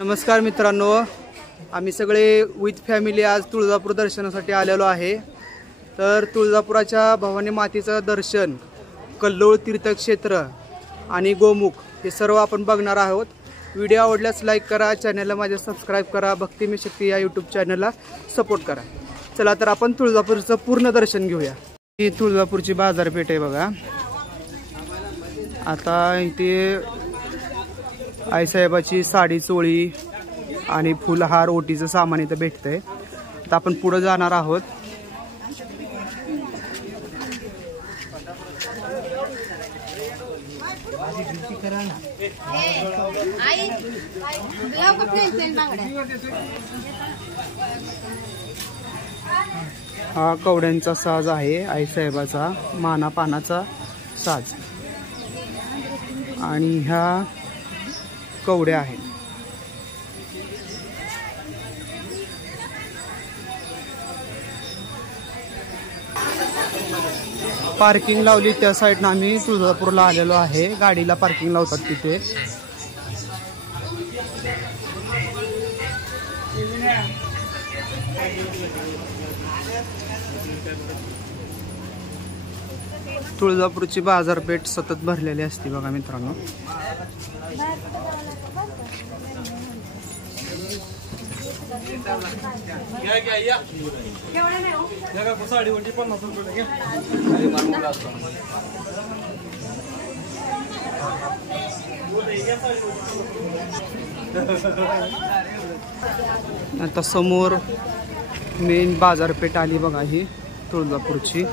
नमस्कार मित्रांनो, आम्ही सगळे विथ फॅमिली आज तुळजापूर दर्शनासाठी आलेलो आहे। तर तुळजापुराच्या भवानी मातेचं दर्शन, कल्लोळ तीर्थक्षेत्र आणि गोमुख हे सर्व आपण बघणार आहोत। व्हिडिओ आवडल्यास लाईक करा, चॅनलला माझ्या सबस्क्राईब करा, भक्तिमय शक्ती या यूट्यूब चॅनलला सपोर्ट करा। चला तर आपण तुळजापूरचं पूर्ण दर्शन घेऊया। ही तुळजापूरची बाजारपेठ आहे बघा। आता इथे आईसाहेबाची साडी चोळी आणि फुलहार ओटीचं सामान इथं भेटतंय। आता आपण पुढे जाणार आहोत। हा कवड्यांचा साज आहे, आईसाहेबाचा माना पानाचा साज आणि ह्या कवड्या आहेत। पार्किंग लावली त्या साईडनं आम्ही तुळजापूरला आलेलो आहे। गाडीला पार्किंग लावतात तिथे। तुळजापूरची बाजारपेठ सतत भरलेली असते बघा मित्रांनो। आता समोर मेन बाजारपेठ आली बघा ही तुळजापूरची।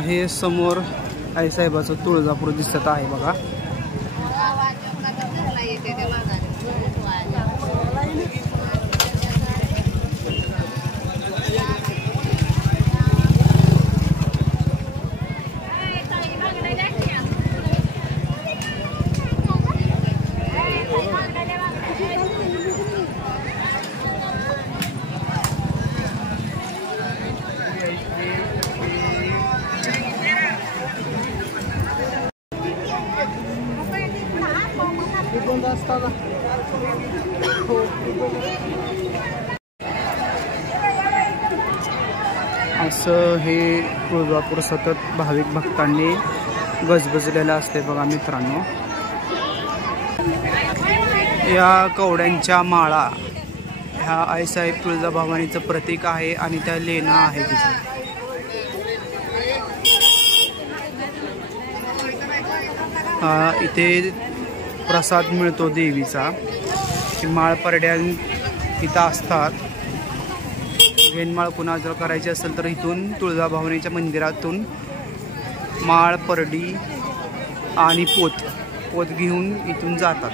हे समोर आईसाहेबाचं तुळजापूर दिसत आहे बघा। असं हे तुळजापूर सतत भाविक भक्तांनी गजबजलेलं असते बघा मित्रांनो। या कवड्यांच्या माळा ह्या आईसाहेब तुळजाभवानीचं प्रतीक आहे आणि त्या लेणा आहे तिथे। इथे प्रसाद मिळतो देवीचा। माळ परड्या इथं असतात। वेणमाळ पुन्हा जर करायची असेल तर इथून तुळजाभवानीच्या मंदिरातून माळ परडी आणि पोत घेऊन इथून जातात।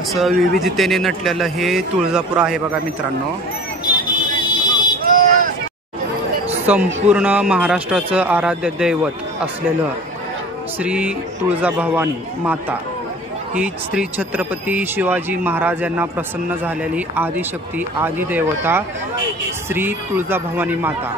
असं विविधतेने नटलेलं हे तुळजापूर आहे बघा मित्रांनो। संपूर्ण महाराष्ट्राचं आराध्य दैवत असलेलं श्री तुळजाभवानी माता ही श्री छत्रपती शिवाजी महाराज यांना प्रसन्न झालेली आदिशक्ती आदिदेवता श्री तुळजाभवानी माता।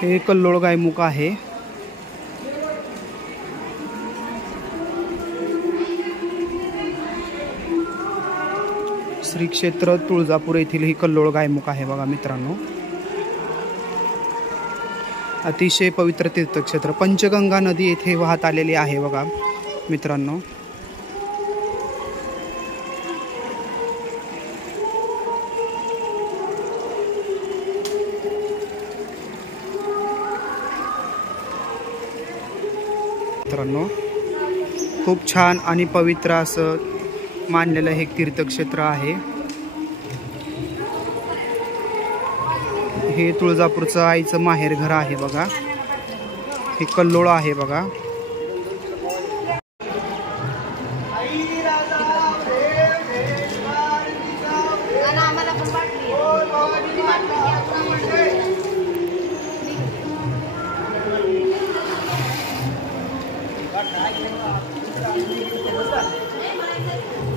हे कल्लोळ गायमुख आहे। श्री क्षेत्र तुळजापूर येथील ही कल्लोळ गायमुख आहे बघा मित्रांनो. अतिशय पवित्र तीर्थक्षेत्र, पंचगंगा नदी येथे वाहत आलेली आहे बघा मित्रांनो. मित्रांनो खूप छान आणि पवित्र असं मानलेलं हे तीर्थक्षेत्र आहे. हे तुळजापूरचं आईचं माहेर घर आहे बघा. हे कल्लोळ आहे बघा.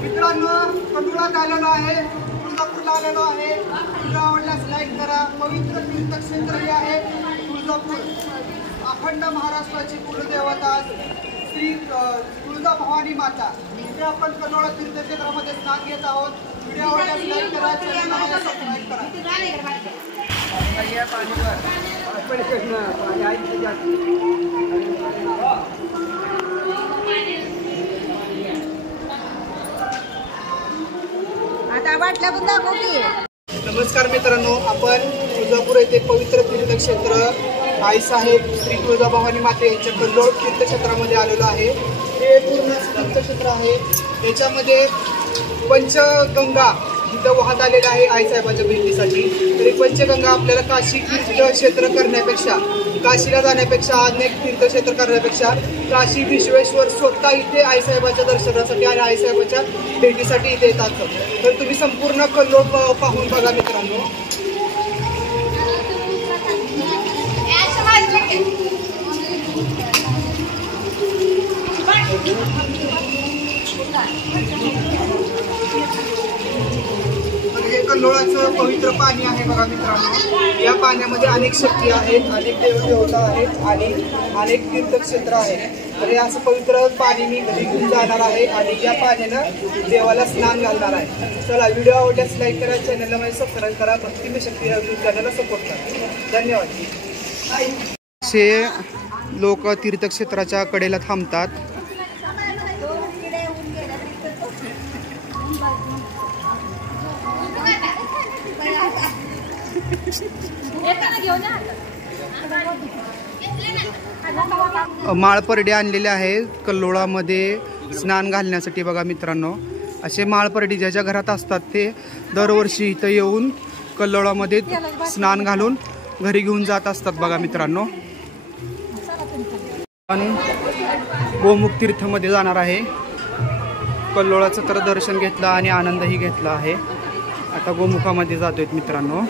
मित्रांनो कल्लोळात आलेलो आहे, तुळजापूरला आलेलो आहे. व्हिडिओ आवडल्यास लाईक करा. पवित्र तीर्थक्षेत्र हे आहे तुळजापूर. अखंड महाराष्ट्राची कुलदेवता श्री तुळजाभवानी माता. इथे आपण कल्लोळ तीर्थक्षेत्रामध्ये स्नान घेत आहोत. व्हिडिओ आवडल्यास लाईक करा, चॅनलला सबस्क्राईब करा. नमस्कार मित्रांनो, आपण तुळजापूर येथे पवित्र तीर्थक्षेत्र आईसाहेब श्री तुळजाभवानी माते यांच्या कल्लोळ तीर्थक्षेत्रामध्ये आलेलो आहे. हे पूर्ण तीर्थक्षेत्र आहे. याच्यामध्ये पंचगंगा इथं वाहत आलेलं आहे आईसाहेबांच्या भेटीसाठी. तरी पंचगंगा आपल्याला काशी तीर्थक्षेत्र करण्यापेक्षा, काशीला जाण्यापेक्षा, अनेक तीर्थक्षेत्र करण्यापेक्षा काशी विश्वेश्वर स्वतः इथे आईसाहेबांच्या दर्शनासाठी आणि आईसाहेबांच्या भेटीसाठी इथे येतात. तर तुम्ही संपूर्ण कल्लोळ पाहून बघा मित्रांनो. हे कल्लोळाचं पवित्र पाणी आहे बघा मित्रांनो. या पाण्यामध्ये अनेक शक्ती आहेत, अनेक देवदेवता आहेत आणि अनेक तीर्थक्षेत्र आहेत. तर हे असं पवित्र पाणी मी घरी घेऊन जाणार आहे आणि या पाण्यानं देवाला स्नान घालणार आहे. चला, व्हिडिओ आवडल्यास लाईक करा, चॅनलला माझे सबस्क्राईब करा, भक्तिमय शक्ती चॅनलला सपोर्ट करा. धन्यवाद. असे लोक तीर्थक्षेत्राच्या कडेला थांबतात. माळपरडे आणलेले आहे कल्लोळामध्ये स्नान घालण्यासाठी बघा मित्रांनो. असे माळपरडी ज्याच्या घरात असतात ते दरवर्षी इथं येऊन कल्लोळामध्ये स्नान घालून घरी घेऊन जात असतात बघा मित्रांनो. आणि गोमुख तीर्थमध्ये जाणार आहे. कल्लोळाचं तर दर्शन घेतलं आणि आनंदही घेतला आहे. आता गोमुखामध्ये जातोय मित्रांनो.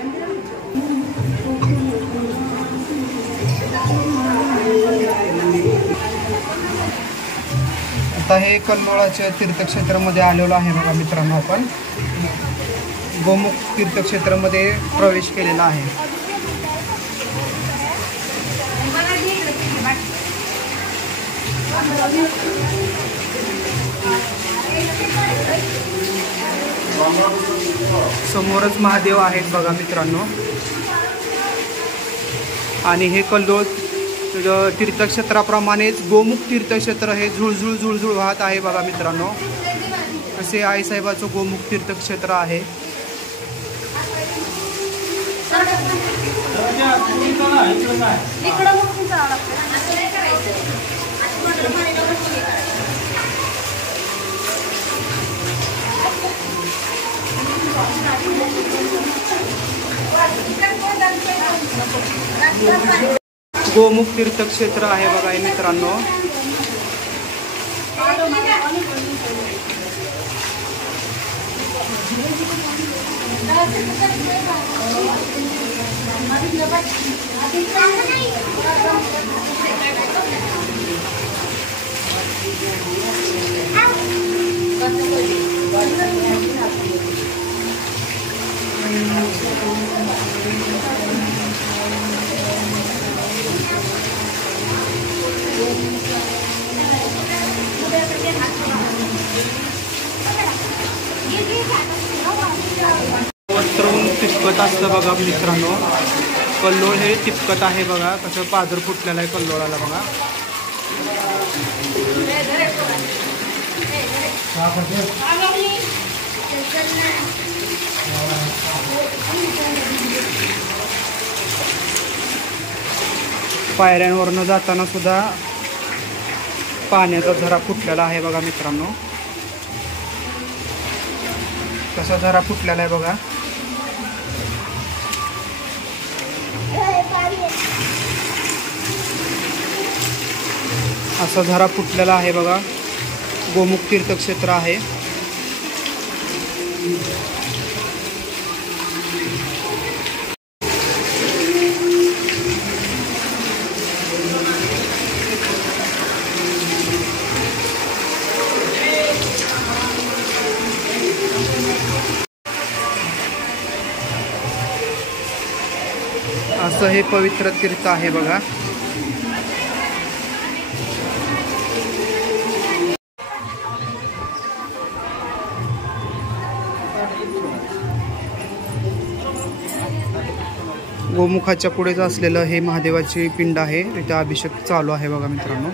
आता हे कल्लोळाच्या तीर्थक्षेत्रामध्ये आलेलो आहे बघा मित्रांनो. आपण गोमुख तीर्थक्षेत्रामध्ये प्रवेश केलेला आहे. समोरच महादेव आहेत बघा मित्रांनो. आणि हे कल्लोळ तीर्थक्षेत्राप्रमाणेच गोमुख तीर्थक्षेत्र हे झुळझुळ झुळझुळ वाहत आहे बघा मित्रांनो. असे आईसाहेबाचं गोमुख तीर्थक्षेत्र आहे. गोमुख तीर्थक्षेत्र आहे बघा मित्रांनो. टिपकत असतं बघा मित्रांनो. कल्लोळ हे टिपकत आहे बघा, कसं पाजर फुटलेलं आहे कल्लोळाला बघा. पायऱ्यांवरनं जाताना सुद्धा पाण्याचा झरा फुटलेला आहे बघा मित्रांनो. कसा झरा फुटलेला आहे बघा. असा झरा फुटलेला आहे बघा. गोमुख तीर्थक्षेत्र आहे. असं हे पवित्र तीर्थ आहे बघा. गोमुखाच्या पुढेच असलेलं हे महादेवाची पिंड आहे. इथे अभिषेक चालू आहे बघा मित्रांनो.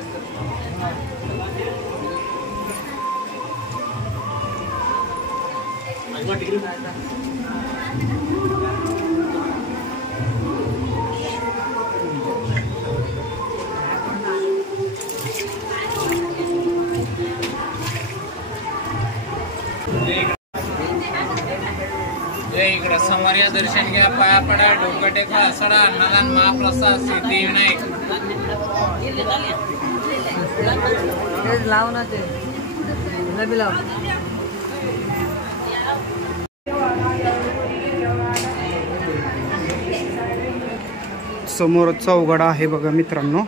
इकडे समर्या दर्शन घ्या, पाया पडा, डोकं टेका, सडा, अन्नदान, महाप्रसाद, सिद्धिविनायक लाव ना ते लाव. समोर चौघडा आहे बघा मित्रांनो.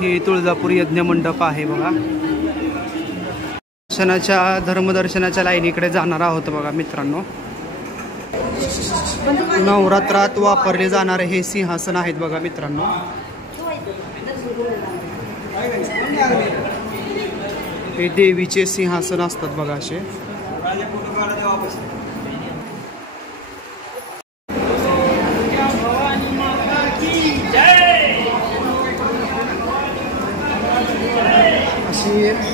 ही तुळजापूर यज्ञ मंडप आहे बघा. धर्मदर्शनाच्या लाईनीकडे जाणार आहोत बघा मित्रांनो. नवरात्रात वापरले जाणारे हे सिंहासन आहेत बघा मित्रांनो. हे देवीचे सिंहासन असतात बघा असे.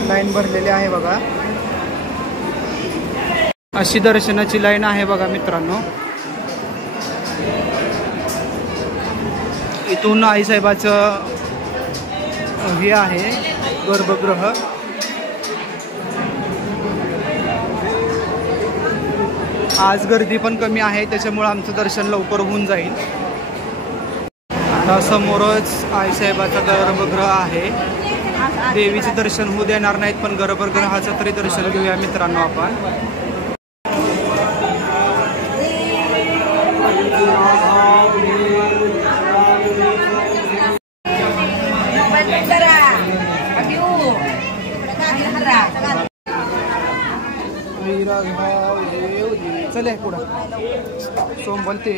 लाईन भरलेली आहे बघा. अशी दर्शनाची लाईन आहे बघा मित्रांनो. इथून आईसाहेबाचं हे आहे गर्भगृह. आज गर्दी पण कमी आहे, त्याच्यामुळे आमचं दर्शन लवकर होऊन जाईल. आता समोरच आईसाहेबाचा गर्भगृह आहे. देवीचे दर्शन होऊ देणार नाहीत, पण गर्भगृहाचं तरी दर्शन घेऊया मित्रांनो आपण. चले पुढं सोम ते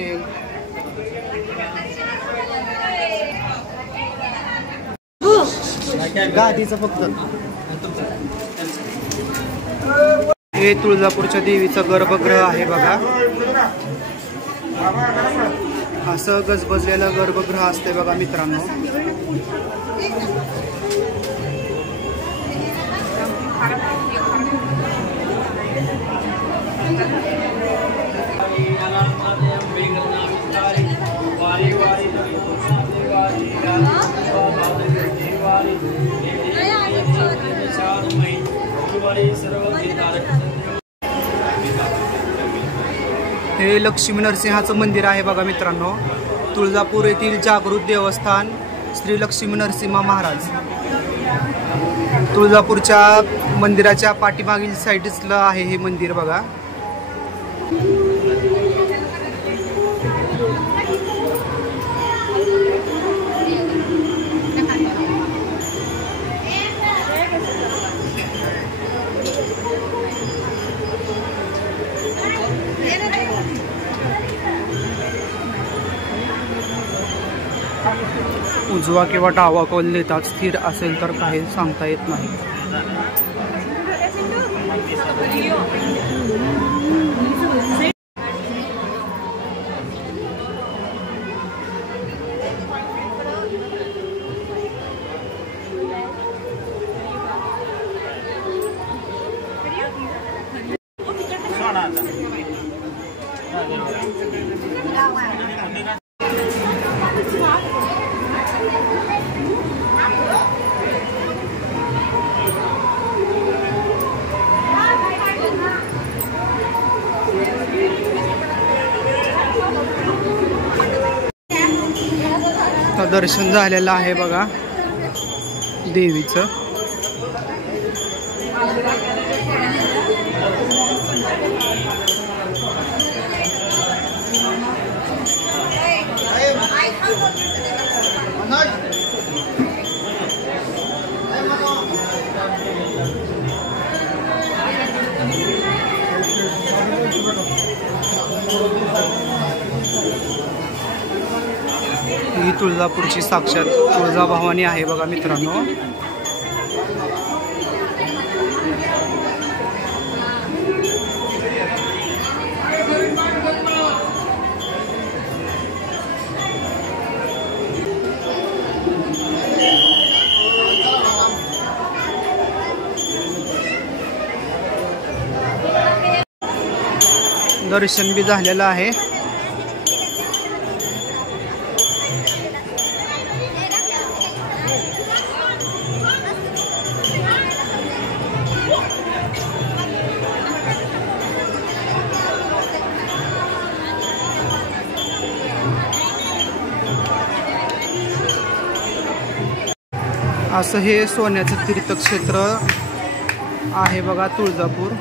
गादीचं फक्त. हे तुळजापूरच्या देवीचं गर्भगृह आहे बघा. असं गजबजलेलं गर्भगृह असते बघा मित्रांनो. हे लक्ष्मी नरसिंहाचं मंदिर आहे बघा मित्रांनो. तुळजापूर येथील जागृत देवस्थान श्री लक्ष्मी नरसिंह महाराज. तुळजापूरच्या मंदिराच्या पाठीमागील साईडला आहे हे मंदिर बघा. उजवा किंवा डावा कौल देतात. स्थिर असेल तर काही सांगता येत नाही. दर्शन झालेलं आहे बघा देवीचं. ही तुळजापूरची साक्षात तुळजाभवानी आहे बघा मित्रांनो. दर्शन बी झालेलं आहे. असं हे सोन्याचं तीर्थक्षेत्र आहे बघा तुळजापूर.